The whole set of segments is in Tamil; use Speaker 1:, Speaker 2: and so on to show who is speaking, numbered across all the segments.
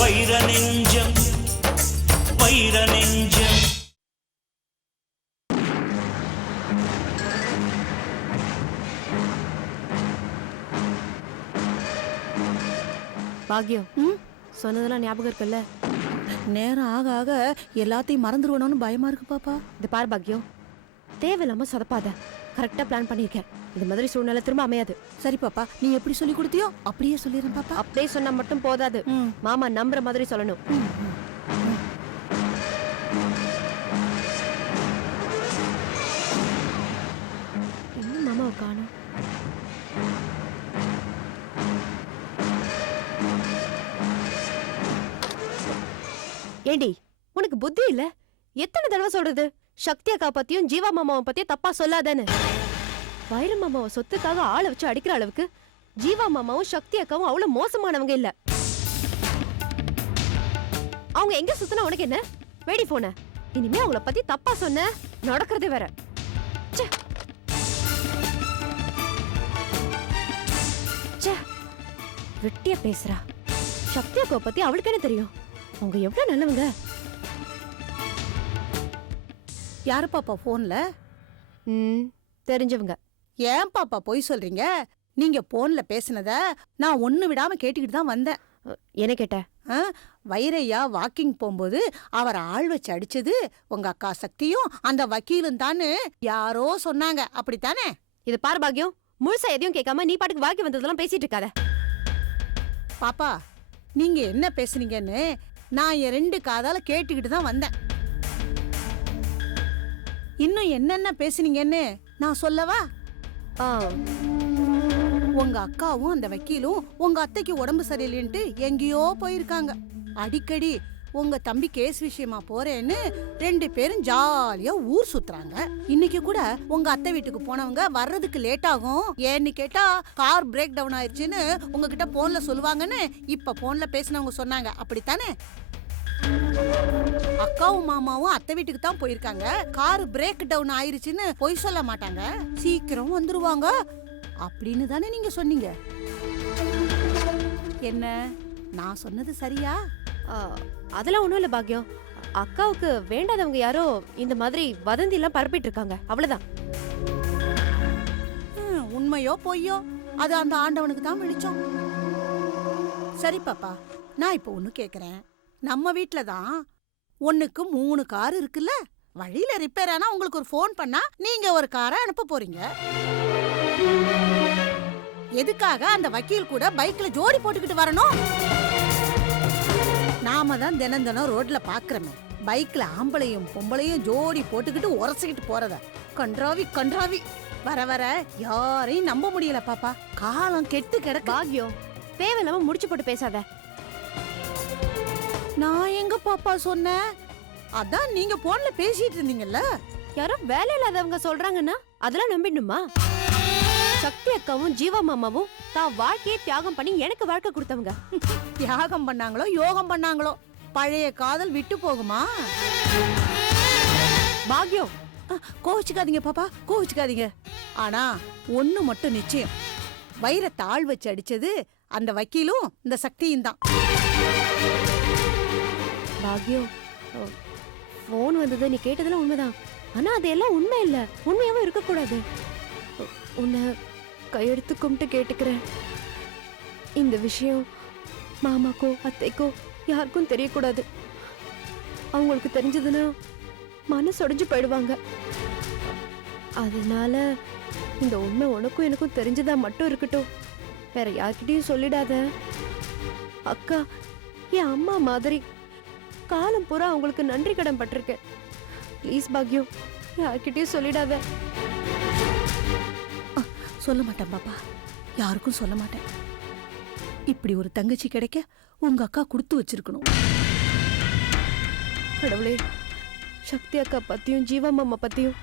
Speaker 1: வைர நெஞ்சம் வைர நெஞ்சம்
Speaker 2: பாக்யம்? சொன்னதெல்லாம் ஞாபகம் இருக்குல்ல?
Speaker 3: நேரம் ஆக ஆக எல்லாத்தையும் மறந்துடுவேணும்னு பயமா இருக்கு பாப்பா.
Speaker 2: இது பார் பாக்யம். தேவையில்லாம சொதப்பாத. கரெக்டா பிளான் பண்ணிருக்கேன் இது மாதிரி சூழ்நிலை திரும்ப அமையாது.
Speaker 3: சரி பாப்பா. நீ எப்படி சொல்லி கொடுத்தியோ அப்படியே சொல்லிடுறேன் பாப்பா.
Speaker 2: அப்படியே சொன்னா மட்டும் போதாது. மாமா நம்புற மாதிரி சொல்லணும். இன்னும் மாமாவை காணும்? ஏண்டி உனக்கு புத்தி இல்ல? எத்தனை தடவை சொல்றது? சக்தி அக்கா பத்தியும் ஜீவா மாமாவை பத்தியும் தப்பா சொல்லாதேன்னு. வைர மாமாவை சொத்துக்காக ஆளை வச்சு அடிக்கிற அளவுக்கு ஜீவா மாமாவும் சக்தி அக்காவும் அவ்வளவு மோசமானவங்க இல்ல. அவங்க எங்க சுத்தினா உனக்கு என்ன? வேடி போன. இனிமே அவங்கள பத்தி தப்பா சொன்ன நடக்கிறதே வேற. வெட்டியா பேசுறா. சக்தி அக்காவை பத்தி அவளுக்கு என்ன தெரியும்? அவங்க எவ்வளவு நல்லவங்க?
Speaker 3: யாரு பாப்பா போன்ல
Speaker 2: ம் தெரிஞ்சவங்க.
Speaker 3: ஏன் பாப்பா பொய் சொல்றீங்க? நீங்க போன்ல பேசினத நான் ஒண்ணு விடாம கேட்டுக்கிட்டு தான் வந்தேன்.
Speaker 2: என்ன கேட்ட?
Speaker 3: வைரையா வாக்கிங் போகும்போது அவர் ஆள் வச்சு அடிச்சது உங்க அக்கா சக்தியும் அந்த வக்கீலும் தான்னு யாரோ சொன்னாங்க. அப்படித்தானே?
Speaker 2: இது பார் பாக்யம் முழுசா எதையும் கேட்காம நீ பாட்டுக்கு வாக்கி வந்ததெல்லாம் பேசிட்டு இருக்காத.
Speaker 3: பாப்பா நீங்க என்ன பேசுனீங்கன்னு நான் என் ரெண்டு காதால கேட்டுக்கிட்டு தான் வந்தேன். இன்னும் என்னென்ன பேசுனீங்கன்னு நான் சொல்லவா? உங்க அக்காவும் அந்த வக்கீலும் உங்க அத்தைக்கு உடம்பு சரியில்லைன்ட்டு எங்கேயோ போயிருக்காங்க. அடிக்கடி உங்க தம்பி கேஸ் விஷயமா போறேன்னு ரெண்டு பேரும் ஜாலியா ஊர் சுத்துறாங்க. இன்னைக்கு கூட உங்க அத்தை வீட்டுக்கு போனவங்க வர்றதுக்கு லேட் ஆகும். ஏன்னு கேட்டா கார் பிரேக் டவுன் ஆயிடுச்சுன்னு உங்ககிட்ட போன்ல சொல்லுவாங்கன்னு இப்ப போன்ல பேசினவங்க சொன்னாங்க. அப்படித்தானே? அக்காவும் மாமாவும் அத்தை வீட்டுக்கு தான் போயிருக்காங்க. கார் பிரேக் டவுன் ஆயிருச்சுன்னு பொய் சொல்ல மாட்டாங்க. சீக்கிரம் வந்துருவாங்க. அப்படின்னு தானே நீங்க சொன்னீங்க. என்ன? நான் சொன்னது சரியா?
Speaker 2: அதெல்லாம் ஒண்ணும் இல்ல பாக்யம். அக்காவுக்கு வேண்டாதவங்க யாரோ இந்த மாதிரி வதந்தி எல்லாம் பரப்பிட்டு இருக்காங்க அவ்வளவுதான்
Speaker 3: உண்மையோ பொய்யோ? அது அந்த ஆண்டவனுக்கு தான் வெளிச்சம். சரி பாப்பா நான் இப்போ ஒண்ணு கேக்குறேன். நம்ம வீட்ல தான் ஒன்றுக்கு மூணு கார் இருக்குல்ல? வழியில ரிப்பேர் ஆனா உங்களுக்கு ஒரு ஃபோன் பண்ணா நீங்க ஒரு காரை அனுப்ப போறீங்க. எதுக்காக அந்த வக்கீல் கூட பைக்ல ஜோடி போட்டுக்கிட்டு வரணும்? நாம தான் தினம் தினம் ரோட்ல பாக்குறோமே. பைக்ல ஆம்பளையும் பொம்பளையும் ஜோடி போட்டுக்கிட்டு உரசிக்கிட்டு போறத. கன்றாவி கன்றாவி. வர வர யாரையும் நம்ப முடியல பாப்பா. காலம் கெட்டு கிடக்கு.
Speaker 2: பாக்யம். தேவையில்லாம முடிச்சு போட்டு பேசாத.
Speaker 3: நான் எங்க பாப்பா சொன்னேன் அதான் நீங்க போன்ல பேசிட்டு இருந்தீங்கல்ல?
Speaker 2: யாரோ வேலை இல்லாதவங்க சொல்றாங்கன்னா அதெல்லாம் நம்பிடணுமா? சக்தி அக்காவும் ஜீவா மாமாவும் தான் வாழ்க்கையை தியாகம் பண்ணி எனக்கு வாழ்க்கை கொடுத்தவங்க.
Speaker 3: தியாகம் பண்ணாங்களோ யோகம் பண்ணாங்களோ? பழைய காதல் விட்டு போகுமா?
Speaker 2: பாக்யம்.
Speaker 3: கோவிச்சுக்காதீங்க பாப்பா கோவிச்சுக்காதீங்க. ஆனா ஒண்ணு மட்டும் நிச்சயம். வயிற தாழ் வச்சு அடிச்சது அந்த வக்கீலும் இந்த சக்தியும் தான்.
Speaker 2: பாக்யம். ஃபோன் வந்தது. நீ கேட்டதெல்லாம் உண்மைதான். ஆனால் அதெல்லாம் உண்மை இல்லை. உண்மையாகவும் இருக்கக்கூடாது. உன்னை கையெடுத்து கும்பிட்டு கேட்டுக்கிறேன். இந்த விஷயம் மாமாக்கோ அத்தைக்கோ யாருக்கும் தெரியக்கூடாது. அவங்களுக்கு தெரிஞ்சதுன்னா மனசு உடஞ்சு போயிடுவாங்க. அதனால இந்த உண்மை உனக்கும் எனக்கும் தெரிஞ்சதா மட்டும் இருக்கட்டும். வேற யார்கிட்டயும் சொல்லிடாத. அக்கா என் அம்மா மாதிரி. காலம் பூரா அவங்களுக்கு நன்றி கடன் பட்டிருக்கேன் ப்ளீஸ் பாக்யம் யார்கிட்டயும் சொல்லிடாத.
Speaker 3: சொல்ல மாட்டேன் பாப்பா. யாருக்கும் சொல்ல மாட்டேன். இப்படி ஒரு தங்கச்சி கிடைக்க உங்க அக்கா கொடுத்து வச்சிருக்கணும்.
Speaker 2: கடவுளே சக்தி அக்கா பத்தியும் ஜீவா மாமா பத்தியும்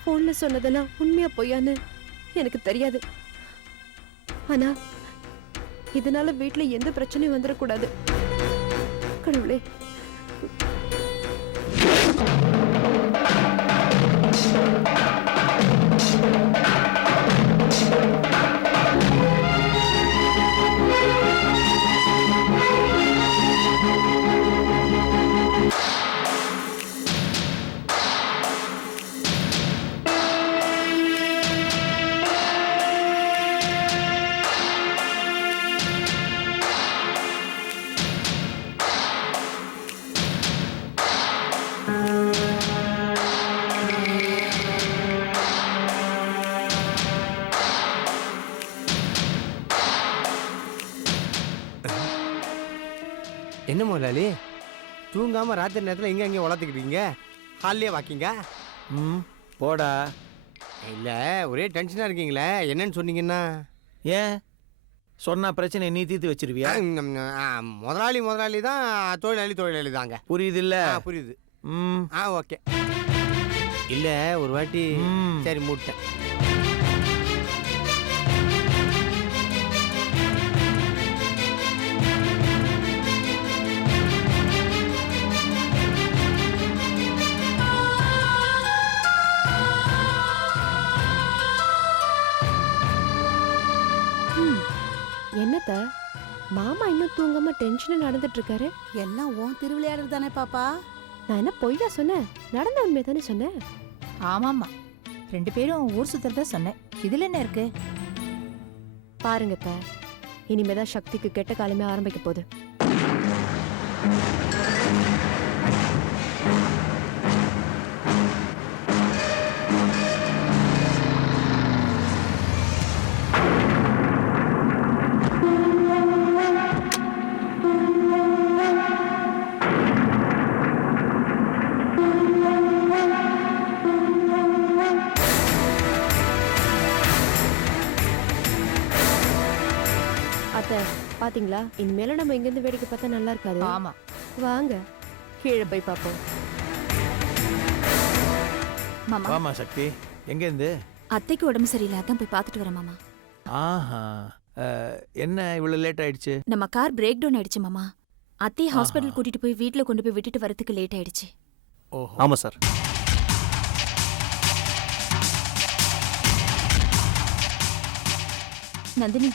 Speaker 2: ஃபோன்ல சொன்னதெல்லாம் உண்மையா பொய்யான்னு எனக்கு தெரியாது. ஆனா இதனால வீட்ல எந்த பிரச்சனையும் வந்துடக்கூடாது கடவுளே
Speaker 4: முதலாளி தூங்காமல் ராத்திரி நேரத்தில் எங்கே எங்கே வளர்த்துக்கிட்டீங்க ஹால்லே வாக்கிங்க.
Speaker 5: ம் போடா.
Speaker 4: இல்லை ஒரே டென்ஷனாக இருக்கீங்களே. என்னன்னு சொன்னீங்கன்னா?
Speaker 5: ஏன்? சொன்னா பிரச்சனை நீ தீர்த்து வச்சிருவியா?
Speaker 4: முதலாளி முதலாளி தான் தொழிலாளி தொழிலாளி தாங்க.
Speaker 5: புரியுதுல்ல?
Speaker 4: ஆ புரியுது.
Speaker 5: ம்.
Speaker 4: ஆ ஓகே. இல்லை ஒரு வாட்டி. சரி மூட்டேன்.
Speaker 2: என்னத்த? மாமா இன்னும் தூங்காம டென்ஷனா நடந்துட்டு இருக்காரு
Speaker 3: எல்லாம் உன் திருவிளையாடல் தானே பாப்பா?
Speaker 2: நான் என்ன பொய்யா சொன்னேன் நடந்த உண்மையை தானே சொன்னேன்
Speaker 6: ஆமாமா ரெண்டு பேரும் ஊர் சுத்துறதா சொன்னேன். இதுல என்ன இருக்கு?
Speaker 2: பாருங்க இனிமேதான் சக்திக்கு கெட்ட காலமே ஆரம்பிக்க போகுது. பாத்தீங்களா? இனிமேல நம்ம இங்கிருந்து வேடிக்கை பார்த்தா நல்லா இருக்காது.
Speaker 6: ஆமா.
Speaker 2: வாங்க. கீழே போய் பார்ப்போம்
Speaker 7: மாமா.
Speaker 5: வாமா சக்தி. எங்கேருந்து?
Speaker 7: அத்தைக்கு உடம்பு சரியில்லை அதான் போய் பார்த்துட்டு வரேன் மாமா.
Speaker 5: ஆஹா. அஹ், என்ன இவ்வளோ லேட் ஆயிடுச்சு?
Speaker 7: நம்ம கார் பிரேக் டவுன் ஆயிடுச்சு மாமா. அத்தையை ஹாஸ்பிட்டல் கூட்டிட்டு போய் வீட்ல கொண்டு போய் விட்டுட்டு வரதுக்கு லேட் ஆயிடுச்சு.
Speaker 5: ஓஹோ.
Speaker 8: ஆமாம் சார்
Speaker 7: நந்தினி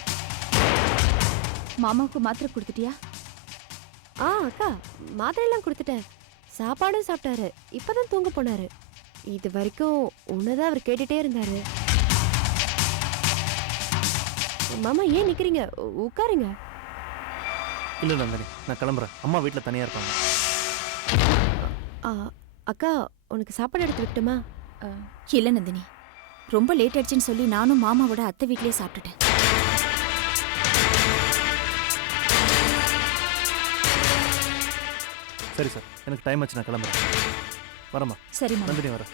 Speaker 7: மாமாவுக்கு மாத்திரை கொடுத்துட்டியா?
Speaker 2: ஆ அக்கா மாத்திரையெல்லாம் கொடுத்துட்டேன். சாப்பாடும் சாப்பிட்டாரு. இப்பதான் தூங்க போனாரு. இது வரைக்கும் உன்னதான் அவர் கேட்டுட்டே இருந்தாரு. மாமா ஏன் நிக்கிறீங்க? உ- உட்காருங்க.
Speaker 8: இல்லை நந்தினி நான் கிளம்புறேன். அம்மா வீட்டில் தனியாக இருப்பாங்க
Speaker 2: ஆ, அக்கா உனக்கு சாப்பாடு எடுத்து விட்டுமா
Speaker 7: இல்ல நந்தினி. ரொம்ப லேட் ஆயிடுச்சுன்னு சொல்லி நானும் மாமாவோட அத்தை வீட்லயே சாப்பிட்டுட்டேன்.
Speaker 8: சரி சார் எனக்கு டைம் ஆச்சு நான் கிளம்புறேன். வரேம்மா.
Speaker 7: சரி
Speaker 8: நந்தினி வரேன்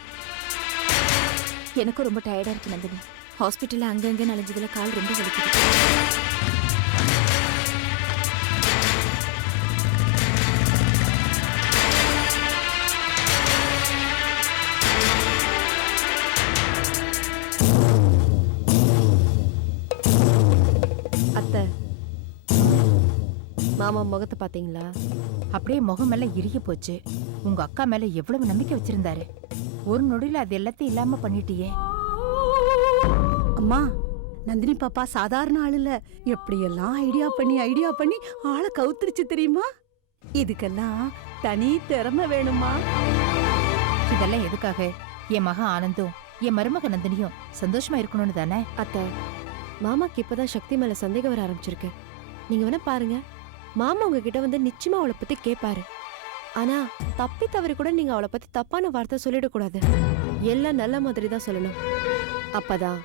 Speaker 7: எனக்கும் ரொம்ப டயர்டா இருக்கு நந்தினி. ஹாஸ்பிட்டல்ல அங்கங்க நனைஞ்சதுல கால் ரொம்ப வலிக்குது.
Speaker 2: மாமா முகத்தை பாத்தீங்களா
Speaker 6: அப்படியே முகம் எல்லாம் இறுகி போச்சு. உங்க அக்கா மேல எவ்வளவு நம்பிக்கை வச்சிருந்தாரு. ஒரு நொடியில அது எல்லாத்தையும் இல்லாம பண்ணிட்டியே.
Speaker 3: அம்மா நந்தினி பாப்பா சாதாரண ஆள் இல்ல எப்படியெல்லாம் ஐடியா பண்ணி ஐடியா பண்ணி ஆளை கவுத்துருச்சு தெரியுமா? இதுக்கெல்லாம் தனி திறமை வேணுமா
Speaker 6: இதெல்லாம் எதுக்காக? என் மகன் ஆனந்தும் என் மருமக நந்தினியும் சந்தோஷமா இருக்கணும்னு தானே?
Speaker 2: அத்தை மாமாக்கு இப்பதான் சக்தி மேல சந்தேகம் வர ஆரம்பிச்சிருக்கு. நீங்க வேணா பாருங்க. மாமா உங்ககிட்ட வந்து நிச்சயமா அவளை பத்தி கேட்பாரு ஆனா தப்பி தவறி கூட நீங்க அவளை பத்தி தப்பான வார்த்தை சொல்லிடக்கூடாது. எல்லாம் நல்ல மாதிரி தான் சொல்லணும். அப்பதான்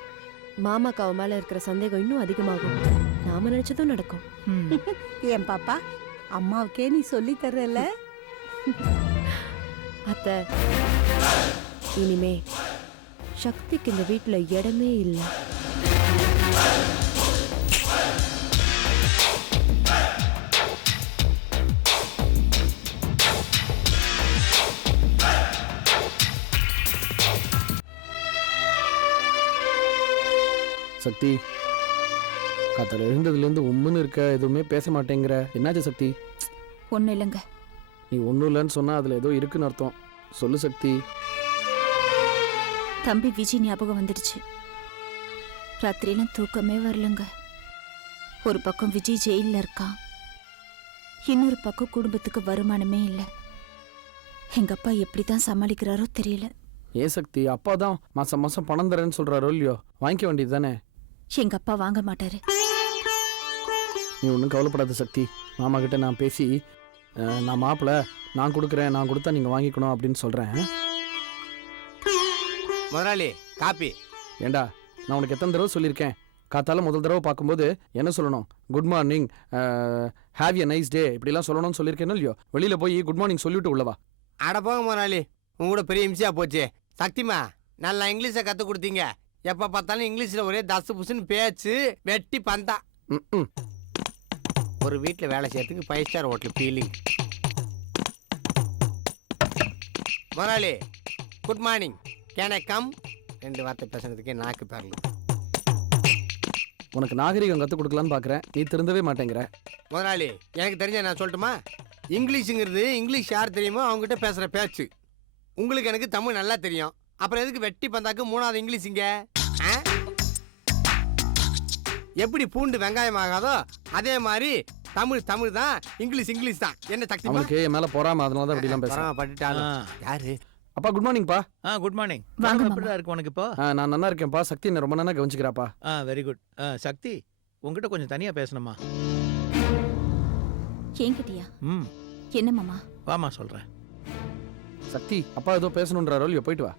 Speaker 2: மாமாக்கு அவ மேல இருக்கிற சந்தேகம் இன்னும் அதிகமாகும். நாம நினைச்சதும் நடக்கும்.
Speaker 3: ஏன் பாப்பா அம்மாவுக்கே நீ சொல்லி தர்றல
Speaker 2: அத்தை இனிமே சக்திக்கு இந்த வீட்ல இடமே இல்லை.
Speaker 9: சக்தி. காத்தால எழுந்ததுலேருந்து உம்முன்னு இருக்க எதுவுமே பேச மாட்டேங்கிற. என்னாச்சு சக்தி?
Speaker 7: ஒண்ணும் இல்லைங்க.
Speaker 9: நீ ஒன்றும் இல்லைன்னு சொன்னால் அதில் ஏதோ இருக்குன்னு அர்த்தம். சொல்லு சக்தி.
Speaker 7: தம்பி விஜய் ஞாபகம் வந்துடுச்சு. ராத்திரியெல்லாம் தூக்கமே வரலங்க. ஒரு பக்கம் விஜய் ஜெயில்ல இருக்கான் இன்னொரு பக்கம் குடும்பத்துக்கு வருமானமே இல்லை. எங்க அப்பா எப்படிதான் சமாளிக்கிறாரோ தெரியல.
Speaker 9: ஏன் சக்தி? அப்பா தான் மாதம் மாதம் பணம் தரேன்னு சொல்கிறாரோ இல்லையோ? வாங்கிக்க வேண்டியது தானே?
Speaker 7: எங்க அப்பா வாங்க மாட்டாரு.
Speaker 9: நீ ஒன்றும் கவலைப்படாத சக்தி. மாமா கிட்ட நான் பேசி அஹ், நான் மாப்பிள்ள நான் கொடுக்குறேன் நான் கொடுத்தா நீங்கள் வாங்கிக்கணும் அப்படின்னு சொல்கிறேன்
Speaker 4: முதலாளி காப்பி.
Speaker 9: ஏண்டா நான் உனக்கு எத்தனை தடவை சொல்லியிருக்கேன்? காத்தால முதல் தடவை பார்க்கும்போது என்ன சொல்லணும்? Good morning have a nice day இப்படிலாம் சொல்லணும்னு சொல்லியிருக்கேனோ இல்லையோ? வெளியில போய் குட் மார்னிங் சொல்லிட்டு உள்ளவா
Speaker 4: அட போங்க முதலாளி உங்க கூட பெரிய இம்சியா போச்சு. சக்திமா நல்லா இங்கிலீஷை கற்றுக் கொடுத்தீங்க. எப்போ பார்த்தாலும் இங்கிலீஷில் ஒரே தசு புசுன்னு பேச்சு வெட்டி பந்தா. ஒரு வீட்டில் வேலை செய்யறதுக்கு ஃபைவ் ஸ்டார் ஹோட்டல் ஃபீலிங் முதலாளி good morning can I come ரெண்டு வார்த்தை பேசுறதுக்கே நாக்கு பேரல.
Speaker 9: உனக்கு நாகரிகம் கற்றுக் கொடுக்கலான்னு பார்க்குறேன் நீ திருந்தவே மாட்டேங்கிற.
Speaker 4: முதலாளி எனக்கு தெரிஞ்ச நான் சொல்லட்டுமா? இங்கிலீஷுங்கிறது இங்கிலீஷ் யார் தெரியுமோ அவங்ககிட்ட பேசுகிற பேச்சு. உங்களுக்கு எனக்கு தமிழ் நல்லா தெரியும். அப்புறம் எதுக்கு வெட்டி பந்தாக்கு மூணாவது இங்கிலீஷ் இங்க? ஆ? எப்படி பூண்டு வெங்காயம் ஆகாதோ அதே மாதிரி தமிழ் தமிழ் தான் இங்கிலீஷ் இங்கிலீஷ் தான். என்ன சக்தி
Speaker 9: அவனுக்கு என் மேலே போறாம அதனால தான் இப்படிலாம் பேசுறேன்.
Speaker 4: பட்டுட்டாலும்
Speaker 5: ஆ.
Speaker 4: யாரு?
Speaker 9: அப்பா குட் மார்னிங்ப்பா
Speaker 5: ஆ குட் மார்னிங்
Speaker 7: வாங்க, மாமா.
Speaker 5: எப்படிடா இருக்கு உனக்கு இப்போ?
Speaker 9: ஆ, நான் நல்லா இருக்கேன்ப்பா. சக்தி என்ன ரொம்ப நல்லா கவனிச்சுக்கிறாப்பா.
Speaker 5: ஆ வெரி குட் சக்தி உங்ககிட்ட கொஞ்சம் தனியா பேசணுமா?
Speaker 7: என்கிட்டயா
Speaker 5: ம்.
Speaker 7: என்ன மாமா?
Speaker 5: வாமா சொல்றேன்.
Speaker 9: சக்தி அப்பா ஏதோ பேசணுன்றாரோ இல்லையோ போயிட்டு வா.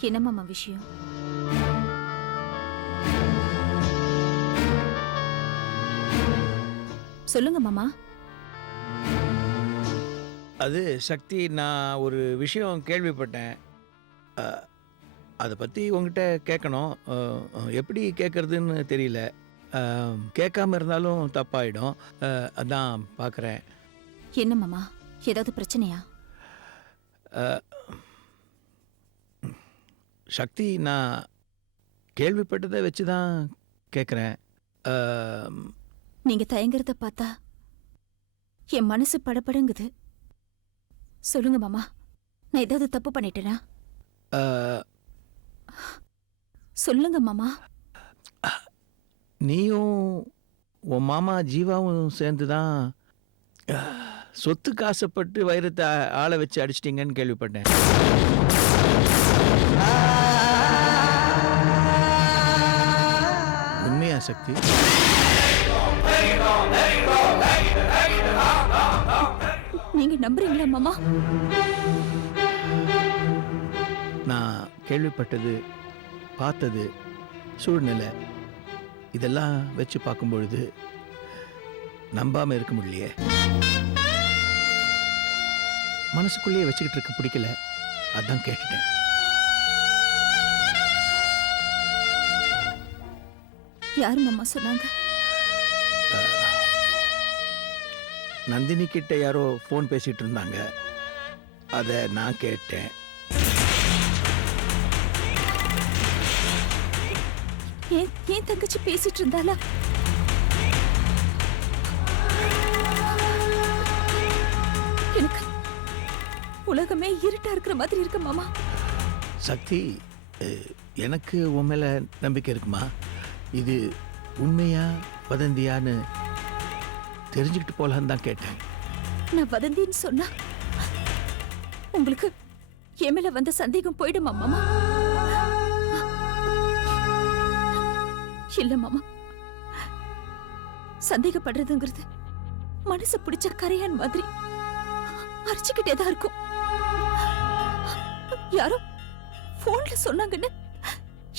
Speaker 7: என்னம்மா விஷயம்? சொல்லுங்க மாமா.
Speaker 5: அது சக்தி நான் ஒரு விஷயம் கேள்விப்பட்டேன். அஹ், அதை பற்றி உங்ககிட்ட கேட்கணும் எப்படி கேட்குறதுன்னு தெரியல. கேட்காம இருந்தாலும் தப்பாயிடும். அதான் பார்க்குறேன்
Speaker 7: என்ன மாமா? ஏதாவது பிரச்சனையா?
Speaker 5: சக்தி நான் கேள்விப்பட்டதை வச்சு தான் கேட்குறேன்
Speaker 7: நீங்க தயங்குறத பார்த்தா என் மனசு படபடங்குது. சொல்லுங்க மாமா. நான் ஏதாவது தப்பு பண்ணிட்டேனா? சொல்லுங்க மாமா.
Speaker 5: நீயும் உன் மாமா ஜீவாவும் சேர்ந்து தான் சொத்துக்கு ஆசைப்பட்டு வைரத்தை ஆளை வச்சு அடிச்சிட்டிங்கன்னு கேள்விப்பட்டேன். உண்மையா சக்தி?
Speaker 7: நீங்க நம்புறீங்களா மாமா?
Speaker 5: நான் கேள்விப்பட்டது பார்த்தது சூழ்நிலை. இதெல்லாம் வச்சு பார்க்கும் பொழுது நம்பாம இருக்க முடியலையே. மனசுக்குள்ளேயே வச்சுக்கிட்டு இருக்க பிடிக்கல. அதான் கேட்டுட்டேன்.
Speaker 7: யார் மாமா சொன்னாங்க?
Speaker 5: நந்தினி கிட்ட யாரோ ஃபோன் பேசிட்டு இருந்தாங்க. அதை நான் கேட்டேன்.
Speaker 7: ஏன் ஏன் தங்கச்சி பேசிட்டு இருந்தாளா? எனக்கு உலகமே இருட்டா இருக்கிற மாதிரி இருக்கு மாமா.
Speaker 5: சக்தி எனக்கு உன் மேல நம்பிக்கை இருக்குமா? இது உண்மையா வதந்தியான்னு தெரிஞ்சுக்கிட்டு போலான்னு தான் கேட்டேன்.
Speaker 7: நான் வதந்தின்னு சொன்னா உங்களுக்கு என் மேல வந்த சந்தேகம் போயிடுமா மாமா? இல்ல மாமா. சந்தேகப்படுறதுங்கிறது மனசு பிடிச்ச கரையான் மாதிரி அரைச்சுக்கிட்டே தான் இருக்கும். யாரோ போன்ல சொன்னாங்கன்னு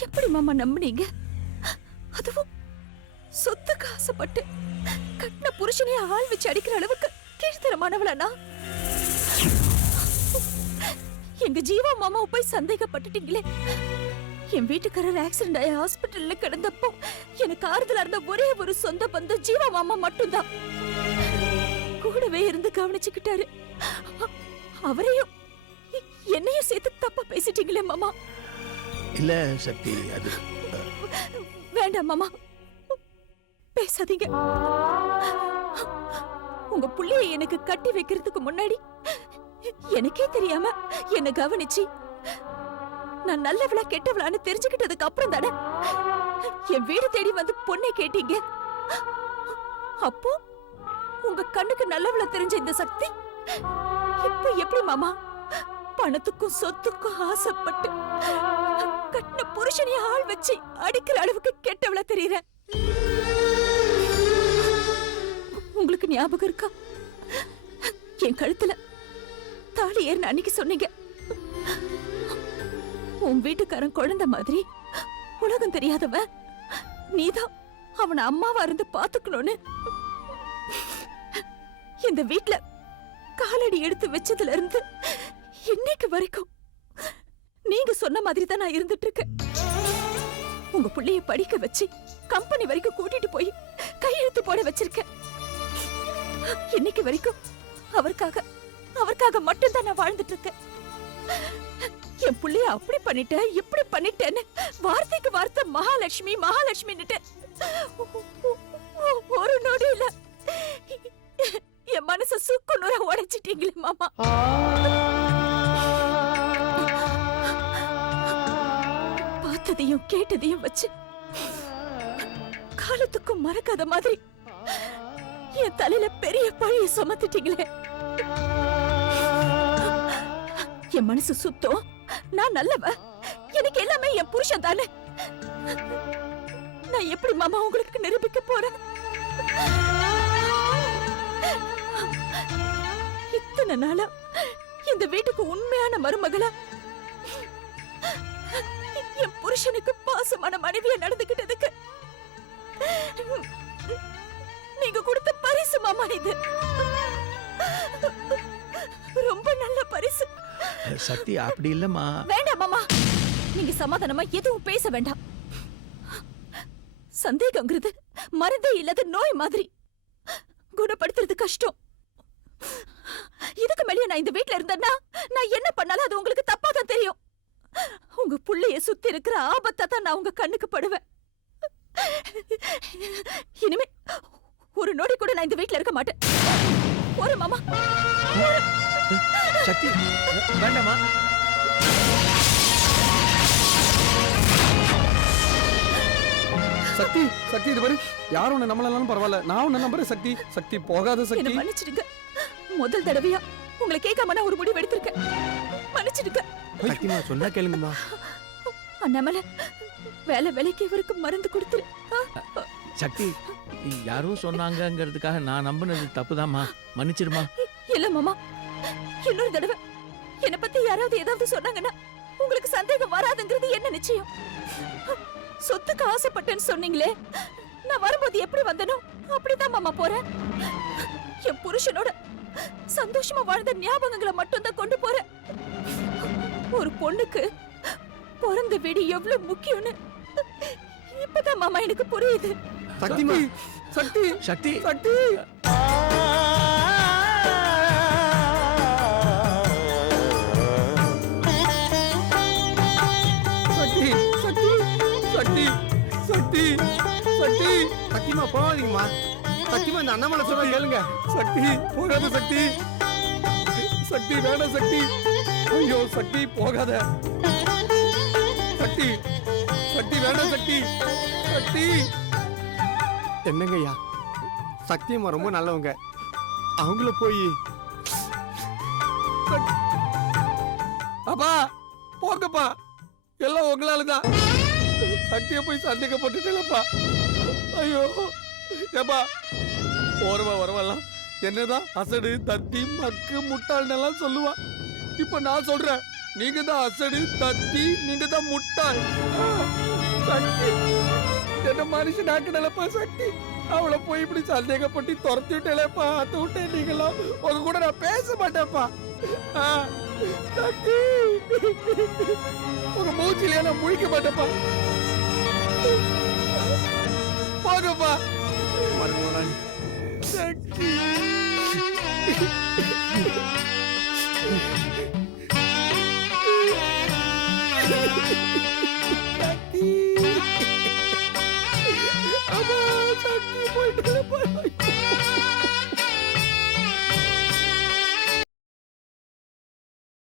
Speaker 7: எப்படி மாமா நம்புனீங்க? அதுவும் சொத்துக்கு ஆசைப்பட்டு கட்டின புருஷனையே ஆள் வச்சு அடிக்கிற அளவுக்கு கீழ்த்தரமானவளானா? எங்க ஜீவா மாமாவை போய் சந்தேகப்பட்டுட்டீங்களே. என் வீட்டுக்காரர் ஆக்சிடென்ட் ஆகி ஹாஸ்பிட்டல்ல கிடந்தப்போ எனக்கு ஆறுதலா இருந்த ஒரே ஒரு சொந்த பந்தம் ஜீவா மாமா மட்டும்தான். கூடவே இருந்து கவனிச்சுக்கிட்டாரு. அவரையும் என்னையும் சேர்த்து தப்பா பேசிட்டீங்களே மாமா?
Speaker 5: இல்ல சக்தி அது
Speaker 7: வேண்டாம் மாமா. பேசாதீங்க. உங்க புள்ளைய எனக்கு கட்டி வைக்கிறதுக்கு முன்னாடி எனக்கே தெரியாம என்ன கவனிச்சு நான் நல்லவளா கெட்டவளான்னு தெரிஞ்சுக்கிட்டதுக்கு அப்புறம் தானே? என் வீடு தேடி வந்து பொண்ணை கேட்டீங்க? அப்போ உங்க கண்ணுக்கு நல்லவளா தெரிஞ்ச இந்த சக்தி இப்ப எப்படி மாமா? பணத்துக்கும் சொத்துக்கும் ஆசைப்பட்டு கட்டின புருஷனைய ஆள் வச்சு அடிக்கிற அளவுக்கு கெட்டவளா தெரியற? உங்களுக்கு ஞாபகம் இருக்கா? என் கழுத்துல தாலி ஏறின அன்னைக்கு சொன்னீங்க. உன் வீட்டுக்காரன் குழந்தை மாதிரி. உலகம் தெரியாதவன் நீதான் அவனை அம்மாவா இருந்து பாத்துக்கணும்னு. இந்த வீட்ல காலடி எடுத்து வச்சதுல இருந்து இன்னைக்கு வரைக்கும் நீங்க சொன்ன மாதிரி தான் நான் இருந்துட்டு இருக்கேன் உங்க பிள்ளைய படிக்க வச்சு கம்பெனி வரைக்கும் கூட்டிட்டு போய் கையெழுத்து போட வச்சிருக்கேன். இன்னைக்கு வரைக்கும் அவருக்காக அவருக்காக மட்டும்தான் நான் வாழ்ந்துட்டு இருக்கேன் என் புள்ளைய அப்படி பண்ணிட்டேன் இப்படி பண்ணிட்டேன்னு வார்த்தைக்கு வார்த்தை மகாலட்சுமி மகாலட்சுமின்னுட்டு. ஒரு நொடியில என் மனச சுக்கு நூற உடைச்சிட்டீங்களே மாமா. பார்த்ததையும் கேட்டதையும் வச்சு காலத்துக்கும் மறக்காத மாதிரி என் தலையில பெரிய பழிய சுமத்துட்டீங்களே. என் மனசு சுத்தம். நான் நல்லவ. எனக்கு எல்லாமே என் புருஷன் தானே. நான் எப்படி மாமா உங்களுக்கு நிரூபிக்க போறேன்? இத்தனை நாளா இந்த வீட்டுக்கு உண்மையான மருமகளா? என் புருஷனுக்கு பாசமான மனைவிய நடந்துகிட்டதுக்கு நீங்க கொடுத்த பரிசு மாமா இது. ரொம்ப நல்ல பரிசு.
Speaker 5: சக்தி அப்படி இல்லைம்மா.
Speaker 7: வேண்டாம் மாமா. நீங்க சமாதானமா எதுவும் பேச வேண்டாம். சந்தேகங்கிறது மருந்தே இல்லாத நோய் மாதிரி. குணப்படுத்துறது கஷ்டம். இதுக்கு மேலேயே நான் இந்த வீட்ல இருந்தேன்னா நான் என்ன பண்ணாலும் அது உங்களுக்கு தப்பா தான் தெரியும். உங்க புள்ளைய சுத்தி இருக்கிற ஆபத்தா தான் நான் உங்க கண்ணுக்கு படுவேன். இனிமே ஒரு நொடி கூட நான் இந்த வீட்ல இருக்க மாட்டேன். ஒரு மாமா.
Speaker 5: சக்தி வேண்டாமா?
Speaker 9: சக்தி சக்தி இது பாரு. யாரும் உன்னை நம்மளாலும் பரவாயில்ல. நான் உன்னை நம்புறேன் சக்தி. சக்தி போகாத சக்தி.
Speaker 7: மன்னிச்சிடுங்க. முதல் தடவையா உங்களை கேட்காம நான் ஒரு முடிவு எடுத்திருக்கேன். மன்னிச்சிடுங்க.
Speaker 4: சக்திமா சொன்னா கேளுங்கம்மா.
Speaker 7: அண்ணாமலை வேலை வேலைக்கு இவருக்கு மருந்து கொடுத்துரு.
Speaker 5: சக்தி யாரோ சொன்னாங்கங்கிறதுக்காக நான் நம்பினது தப்புதாம்மா. மன்னிச்சிடுமா.
Speaker 7: இல்ல மாமா. இன்னொரு தடவை என்ன பத்தி யாராவது ஏதாவது சொன்னாங்கன்னா உங்களுக்கு சந்தேகம் வராதுங்கிறது என்ன நிச்சயம்? சொத்துக்கு ஆசைப்பட்டேன்னு சொன்னீங்களே நான் வரும்போது எப்படி வந்தனோ அப்படிதான் மாமா போறேன். என் புருஷனோட சந்தோஷமா வாழ்ந்த ஞாபகங்களை மட்டும் தான் கொண்டு போறேன். ஒரு பொண்ணுக்கு பிறந்த வீடு எவ்வளவு முக்கியம்னு இப்பதான் மாமா எனக்கு புரியுது.
Speaker 4: சக்திமா
Speaker 9: சக்தி.
Speaker 5: சக்தி
Speaker 9: சக்தி. சக்தி. சக்தி சக்தி சக்தி சக்தி
Speaker 4: சக்திமா போகாதீங்கம்மா. சக்திமா இந்த அண்ணாமலை சொல்ல கேளுங்க.
Speaker 9: சக்தி போகாத சக்தி. சக்தி வேணாம் சக்தி. ஐயோ சக்தி போகாத. சக்தி சக்தி வேணாம் சக்தி. சக்தி.
Speaker 4: என்னங்கய்யா? சக்தியம்மா ரொம்ப நல்லவங்க. அவங்கள போய்
Speaker 9: அப்பா போங்கப்பா. எல்லாம் உங்களால தான் சக்தியை போய் சந்தேகப்பட்டுட்டேன்ப்பா ஐயோ ஏப்பா ஓரவா வரவெல்லாம் என்னதான் அசடு தத்தி மக்கு முட்டாள்னெல்லாம் சொல்லுவா. இப்ப நான் சொல்றேன் நீங்க தான் அசடு தத்தி நீங்க தான் முட்டாள் சக்தி என்ன மனுஷன் ஆக்கிடலப்பா சக்தி அவளை போய் இப்படி சந்தேகப்பட்டு துரத்தி விட்டேலப்பா அத்து விட்டேன் நீங்களாம் உங்க கூட நான் பேச மாட்டேன்ப்பா ஆ, சக்தி உங்க மூச்சிலேயே நான் முழிக்க மாட்டேன்ப்பா போங்கப்பா
Speaker 4: மருமகன்
Speaker 9: சக்தி சக்தி அம்மா